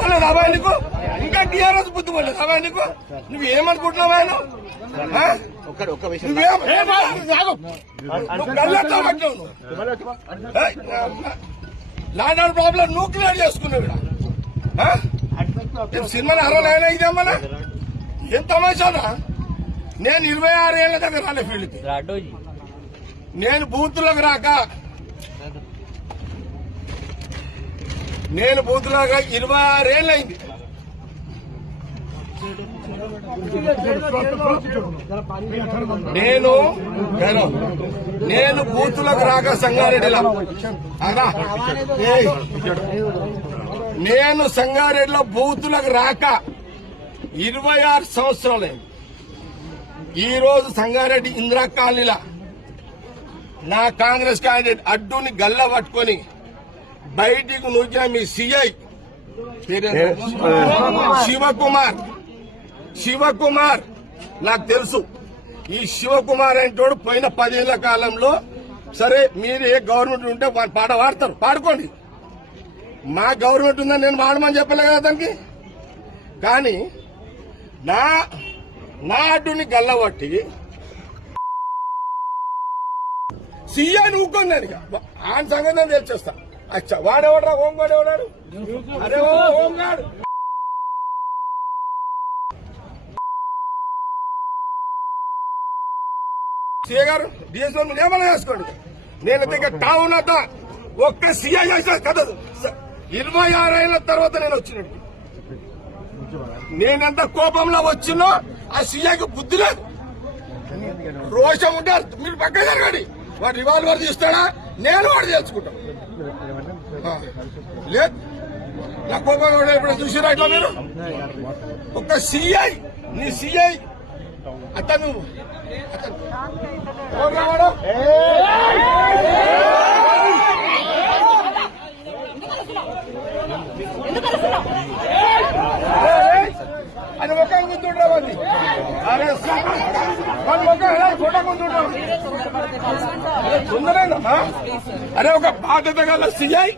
పోలేదు అబ్బాయి నీకు, ఇంకా టీఆర్ఎస్ బుద్ధి పోలేదు అబ్బాయి నీకు. నువ్వు ఏమనుకుంటున్నావు ఆయన? లాండ్ ప్రాబ్లం నువ్వు క్లియర్ చేసుకున్నావు. సినిమాని అరవైనా ఇదేమన్నా ఏం తమాషానా? నేను 26 ఏళ్ల దగ్గర రాలే ఫీల్డ్కి. నేను బూత్లోకి రాక 26 ఏళ్ళు అయింది. నేను బూతులకు రాక సంగారెడ్డిలో బూతులకు రాక 26 సంవత్సరాలైంది. ఈ రోజు సంగారెడ్డి ఇందిరా కాలనీలా నా కాంగ్రెస్ క్యాండిడేట్ అడ్డుని గల్ల పట్టుకొని బయటికి నూకిన మీ సిఐ శివకుమార్ నాకు తెలుసు. ఈ శివకుమార్ అంటోడు పోయిన 10 ఏళ్ల కాలంలో, సరే మీరు ఏ గవర్నమెంట్ ఉంటే పాట పాడతారు, పాడుకోండి. మా గవర్నమెంట్ ఉందని నేను పాడమని చెప్పలే కదా దానికి. కానీ నా అడ్డుని గల్లబట్టి సీఐ ఊక్కొని ఆయన సంగతి నేను తెలిసేస్తా. అచ్చా వాడెవడరా హోంగాడు ఎవడాడు? అరే హోంగాడు సీఐ గారు డిఎస్ఓ ఏమైనా చేసుకోండి. నేను దగ్గర టౌన్ అంతా ఒక్క సీఐ చేసా కదా. 26 ఏళ్ల తర్వాత నేను వచ్చినట్టు. నేనెంత కోపంలో వచ్చినో ఆ సీఐకి బుద్ధి లేదు, రోషం ఉంటారు. మీరు పక్కన జరగండి. వాడు రివాల్వర్ తీస్తాడా, నేను వాడు తెలుసుకుంటా. లేదు నా కోపం ఇప్పుడు చూసిరా ఇట్లా మీరు. ఒక సీఐ నీ సీఐ అతను అది ఒక గుర్తుండవండి. అరే ఫోటో గుర్తుండమ్మా. అరే ఒక బాధ్యత గల సీఐ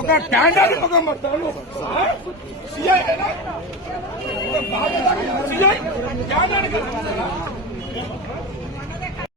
ఒక క్యాండర్ ముఖం పడతాను. CI CI క్యాండర్